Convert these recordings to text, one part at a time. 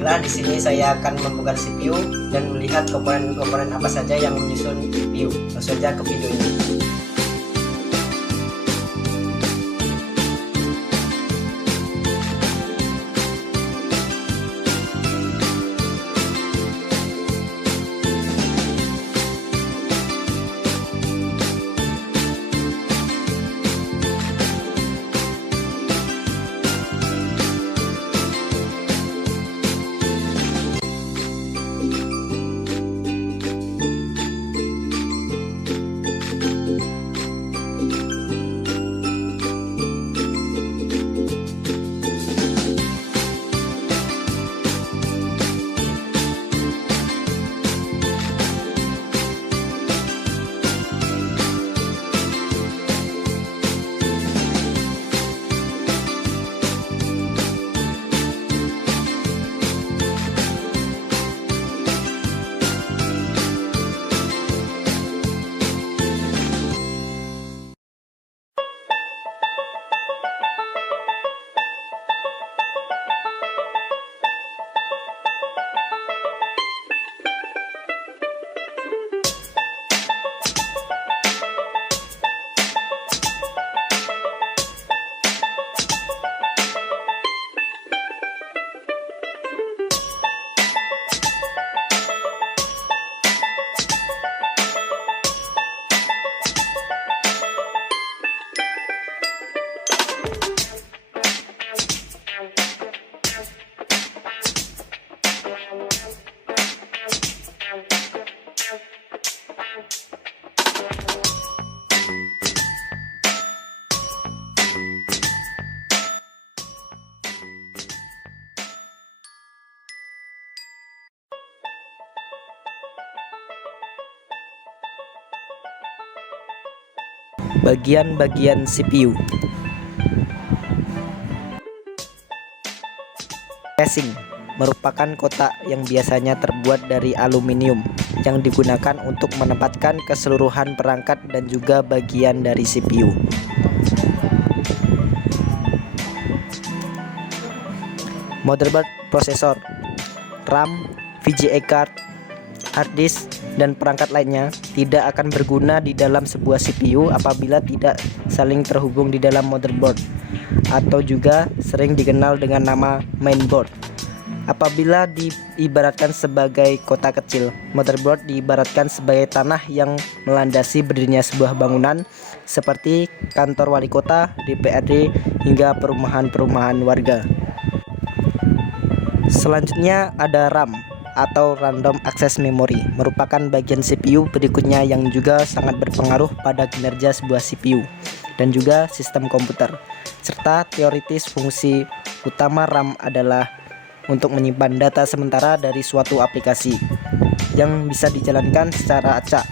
Baiklah, di sini saya akan membongkar CPU dan melihat komponen-komponen apa saja yang menyusun CPU. Langsung saja ke videonya. Bagian-bagian CPU. Casing merupakan kotak yang biasanya terbuat dari aluminium yang digunakan untuk menempatkan keseluruhan perangkat dan juga bagian dari CPU. Motherboard, prosesor, RAM, VGA card, hard disk, dan perangkat lainnya tidak akan berguna di dalam sebuah CPU apabila tidak saling terhubung di dalam motherboard, atau juga sering dikenal dengan nama mainboard. Apabila diibaratkan sebagai kota kecil, motherboard diibaratkan sebagai tanah yang melandasi berdirinya sebuah bangunan seperti kantor wali kota, DPRD, hingga perumahan-perumahan warga. Selanjutnya ada RAM atau Random Access Memory, merupakan bagian CPU berikutnya yang juga sangat berpengaruh pada kinerja sebuah CPU dan juga sistem komputer. Serta teoritis fungsi utama RAM adalah untuk menyimpan data sementara dari suatu aplikasi yang bisa dijalankan secara acak.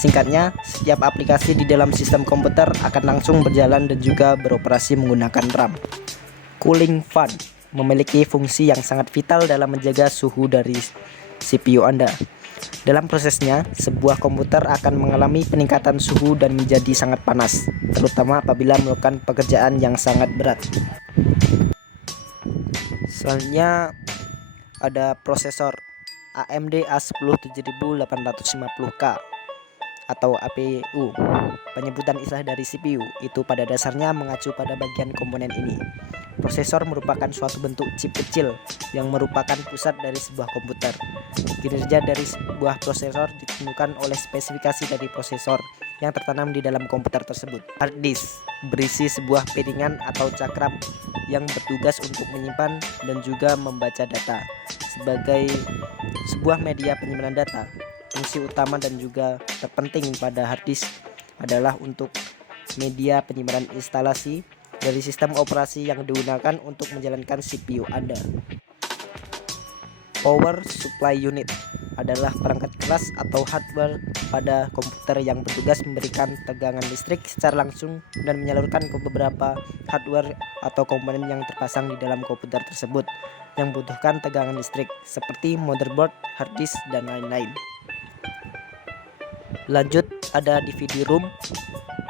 Singkatnya, setiap aplikasi di dalam sistem komputer akan langsung berjalan dan juga beroperasi menggunakan RAM. Cooling fan memiliki fungsi yang sangat vital dalam menjaga suhu dari CPU Anda. Dalam prosesnya, sebuah komputer akan mengalami peningkatan suhu dan menjadi sangat panas, terutama apabila melakukan pekerjaan yang sangat berat. Selanjutnya ada prosesor AMD A10 7850K atau APU. Penyebutan istilah dari CPU itu pada dasarnya mengacu pada bagian komponen ini. Prosesor merupakan suatu bentuk chip kecil yang merupakan pusat dari sebuah komputer. Kinerja dari sebuah prosesor ditentukan oleh spesifikasi dari prosesor yang tertanam di dalam komputer tersebut. Hard disk berisi sebuah piringan atau cakram yang bertugas untuk menyimpan dan juga membaca data. Sebagai sebuah media penyimpanan data, fungsi utama dan juga terpenting pada hard disk adalah untuk media penyimpanan instalasi dari sistem operasi yang digunakan untuk menjalankan CPU Anda. Power Supply Unit adalah perangkat keras atau hardware pada komputer yang bertugas memberikan tegangan listrik secara langsung dan menyalurkan ke beberapa hardware atau komponen yang terpasang di dalam komputer tersebut yang membutuhkan tegangan listrik seperti motherboard, hard disk, dan lain-lain. Lanjut ada DVD room.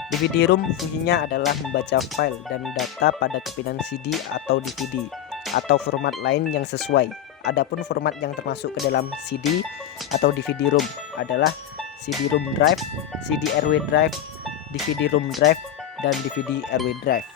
DVD room fungsinya adalah membaca file dan data pada kepingan CD atau DVD atau format lain yang sesuai Adapun format yang termasuk ke dalam CD atau DVD-ROM adalah CD-ROM drive, CD-RW drive, DVD-ROM drive, dan DVD-RW drive.